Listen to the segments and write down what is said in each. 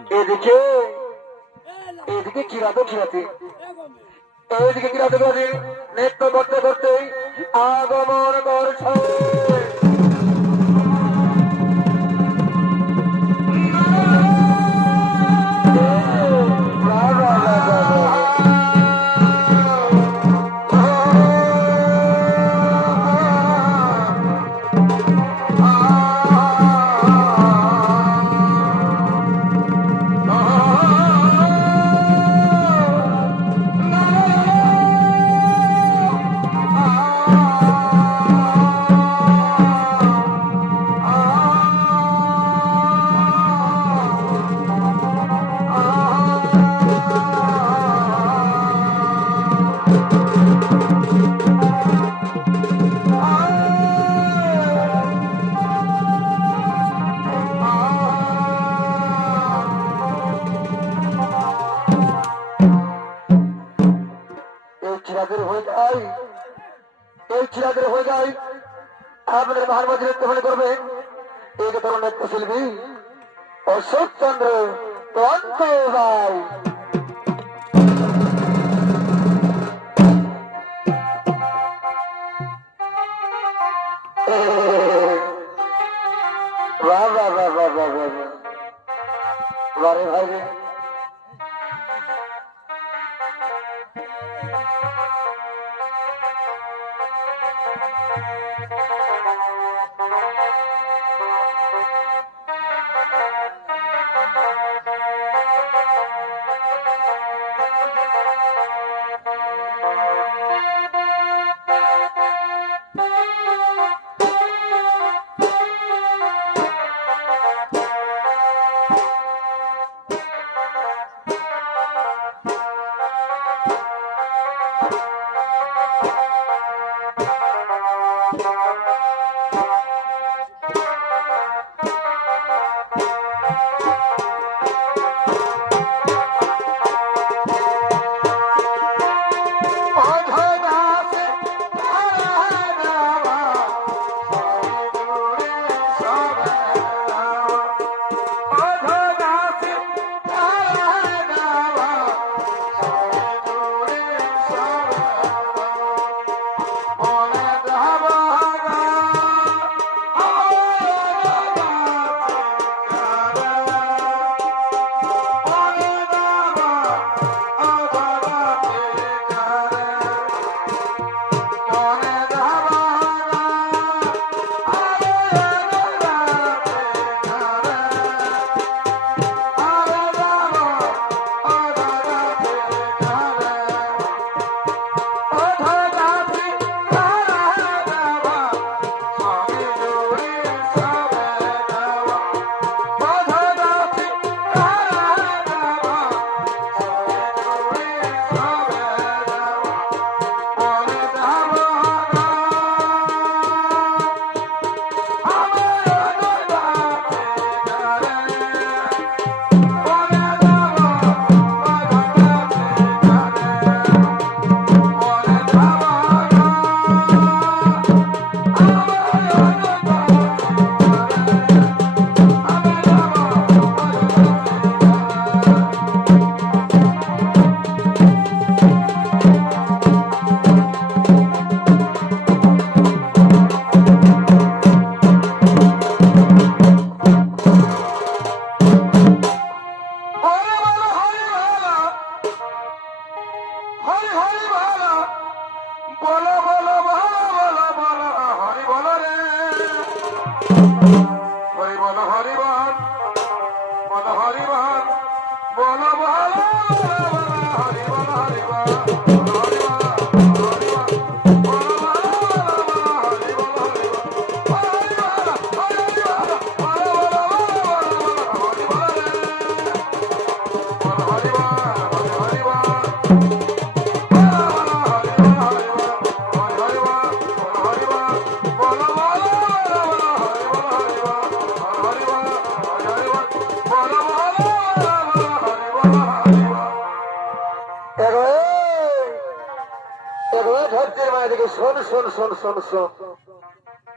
জানো এদিকে এদিকে কিরাতে কিরাতে এইদিকে কিরাতে কিরাতে নৃত্য করতে করতেই আগমন করছে আপনাদের ভারবাদী নৃত্য মনে করবেন এই যে তরুণ নৃত্য শিল্পী অশোক চন্দ্র ক্লান্ত ভাই বারে ভাই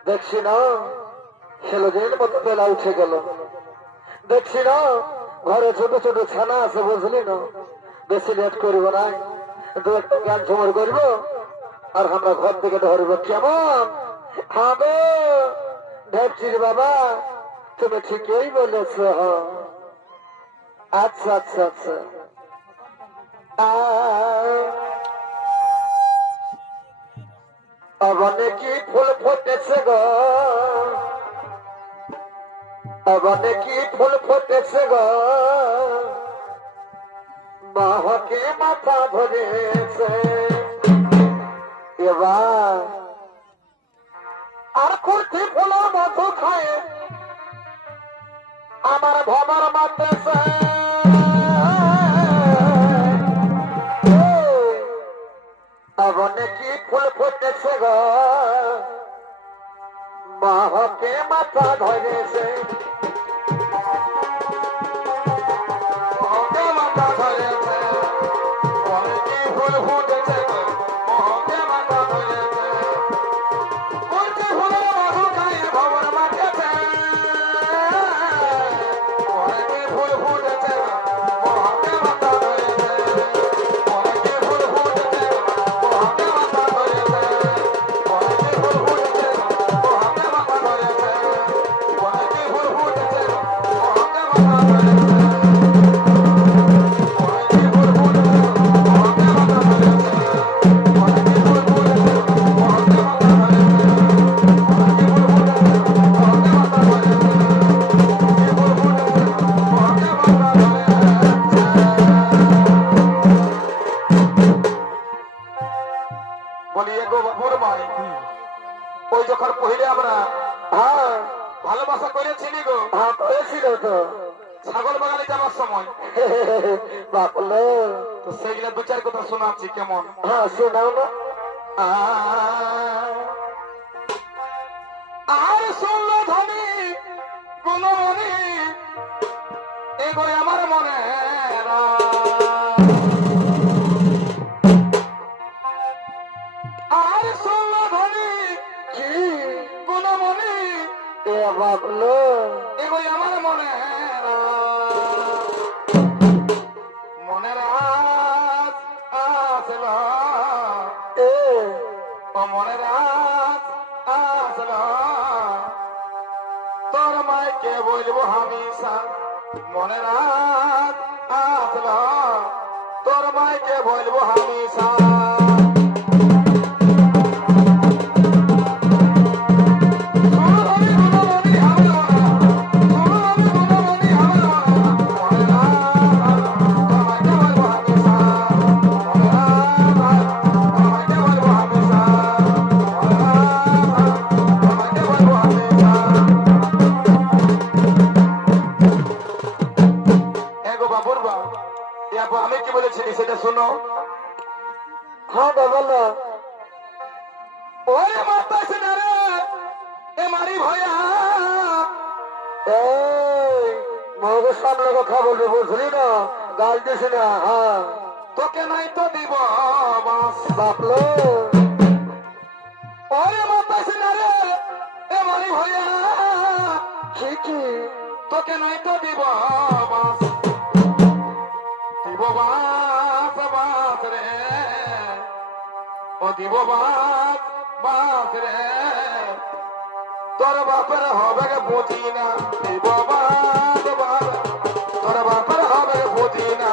দেখছি না হেলোজেনের মতো বেলা উঠে গেল দেখছি না ঘরে ছোট ছোট ছানা আছে বুঝলি না, বেশি লেট করবো না, দু একটা গান ঝুমর করবো আর আমরা ঘর থেকে ধরবো। কেমন হবে ঢেপচির বাবা? তুমি ঠিকই বলেছ। আচ্ছা আচ্ছা আচ্ছা, অবনে কি ফুল ফুটেছে গো, অবনে কি ফুল ফুটেছে গো, বাহকে মাথা ধরেছে। এবার আর কুর্তি ফুল মধু খায় আমার ভবার মাতেছে। অবনে কি ফুল ফুটেছে গো, বাহকে মাথা ধরেছে। ওই যখন পহিলে আমরা ভালোবাসা করেছিলি গো, করেছিল তো ছাগল বাগানে যাওয়ার সময়। বাপলো, তো সেইগুলা দু চার কথা শোনাচ্ছি, কেমন? হ্যাঁ শোনাও না। আর শুনলো ধনী গুণমণি এগোয় আমার মনে, আর শুনলো ধনী কি গুণমণি এ বাবলো এগোয় আমার মনে, মনের আজ আসল ও মনের আজ আসল, তোর মাইকে বলবো হামেশা, মনের আজ আসল তোর মাইকে বলবো হামেশা। আমি কি বলেছি সেটা শোনো। হ্যাঁ বাবা, ওরে মাতা সেনা রে এ মারি ভয়া, মগের সামনে কথা বলবে বুঝলি না, গাল দিস না। হ্যাঁ তোকে নাই তো দিব বাপলো, ওরে মাতা সেনা রে এ মারি ভয়া, ঠিকই তোকে নাই তো দিব দিব বাস বাস রে, ও দিব বাস বাস রে, তোর বাপের হবে বুঝি না, দিব বাস বাস তোর বাপের হবে বুঝি না।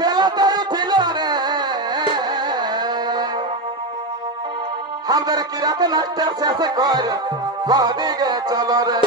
বেলাতে উঠিল রে আমাদের কিরাতে লাস্টের শেষে করে দিকে চলো রে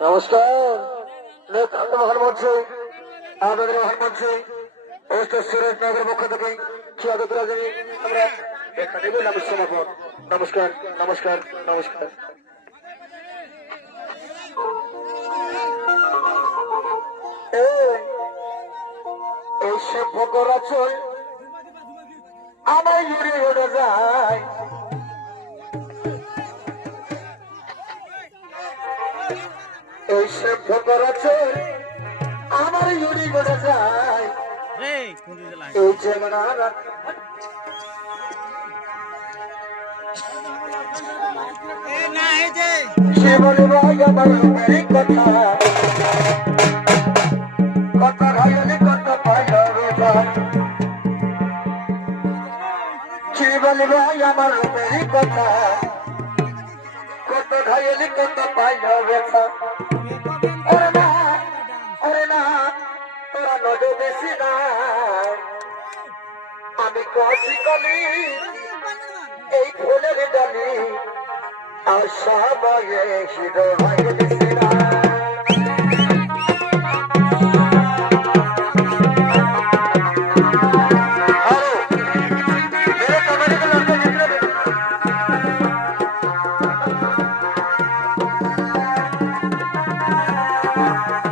নমস্কার মহামন্ত্রী আমাদের মহামন্ত্রী সুরেশনগরের পক্ষ থেকে আমরা এখানে বললাম সমাপন নমস্কার নমস্কার নমস্কার এই সব ফকরা চল আমার উড়ে উড়ে যায় এই সব ফকরা চল আমার উড়ে উড়ে যায় এই জায়গাটা সে বলে ভাই আমার লোকের কথা কত ঘায়লে কত পাইল রে ভাই সে বলে ভাই আমার লোকের কথা কত ঘায়লে কত পাইল রে ভাই ওরে না তোরা নজর বেশি না আমি কচি কলি এই ফুলের ডালি আর সবাই হিরো ভাই বেশি না